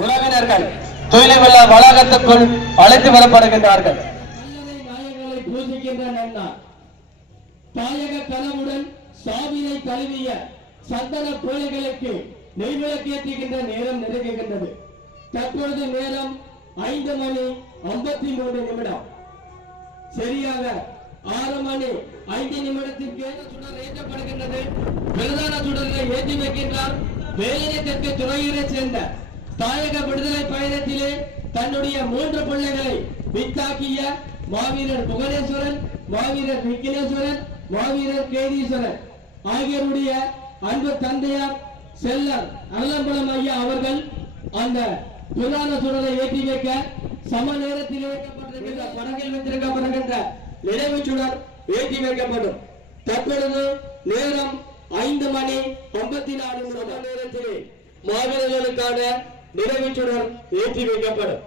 உறவினர்கள் தூய்மையுள்ள வளாகத்திற்குள் அழைத்து வரப்படுகின்றார்கள். தாயக கனவுடன் சாவினை தழுவிய சந்தன கோழைகளுக்கு நெய்விளக்கேற்றுகின்ற நேரம் நெருங்குகின்றது. தற்பொழுது நேரம் 5:53. சரியாக 6:05 சுடர் ஏற்றப்படுகின்றது. பிரதான சுடரை ஏற்றி வைக்கின்றார் வேலையை தெற்கு துறையூரை சேர்ந்த தாயக விடுதலை பயணத்திலே தன்னுடைய 3 பிள்ளைகளை வித்தாக்கிய மாவீரர் புவனேஸ்வரன், மாவீரர் விக்கினேஸ்வரன், மாவீரர் கேதீஸ்வரன் ஆகியோருடைய அன்பு தந்தையார் செல்லர் அருளம்பலம் ஐயா அவர்கள் அந்த பிரதான சுடரை ஏற்றி வைக்க சம நேரத்தில் வைக்கப்பட்டிருக்கின்ற படகில் வைத்திருக்கப்படுகின்ற நினைவு சுடர் ஏற்றி வைக்கப்படும். தற்பொழுது நேரம் 5:54 நேரத்திலே மாவீரர்களுக்கான நினைவு சுடர் ஏற்றி வைக்கப்படும்.